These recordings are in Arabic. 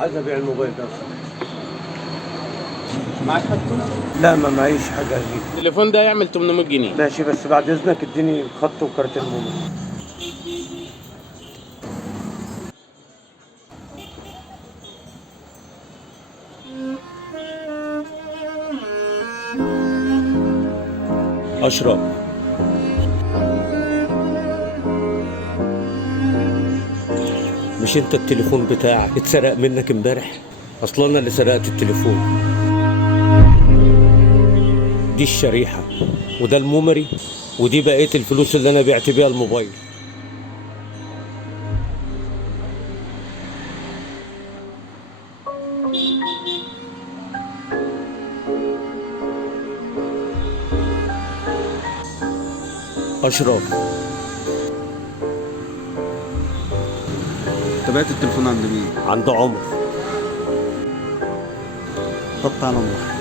عايز ابيع الموبايل ده. معاك حاجته؟ لا ما معيش حاجه اجيب. التليفون ده يعمل 800 جنيه. ماشي بس بعد اذنك اديني خط وكارت الموبايل. أشرف، مش انت التليفون بتاعك اتسرق منك امبارح؟ اصلا انا اللي سرقت التليفون. دي الشريحة وده الميموري ودي بقية الفلوس اللي انا بعت بيها الموبايل. أشرف، انت بعت التليفون عند مين؟ عند عمر. طب تعالى نروح.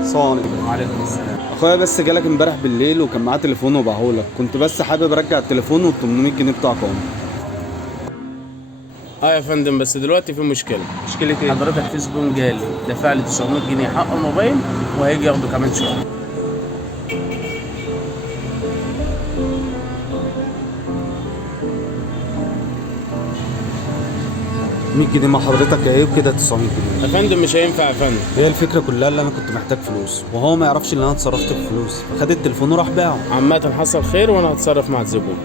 السلام عليكم. وعليكم السلام. اخويا بس جالك امبارح بالليل وكان معاه تليفون وباعهولك، كنت بس حابب ارجع التليفون وال 800 جنيه بتوعك اهو. يا فندم بس دلوقتي في مشكله. مشكلة ايه؟ حضرتك في زبون جالي دفع لي 900 جنيه حق الموبايل وهيجي ياخده كمان شويه. 100 جنيه مع حضرتك اهي وكده 900 جنيه. يا فندم مش هينفع يا فندم. هي الفكرة كلها اللي انا كنت محتاج فلوس وهو ما يعرفش ان انا اتصرفت في فلوس، فخد التليفون وراح باعه. عامة حصل خير وانا هتصرف مع الزبون.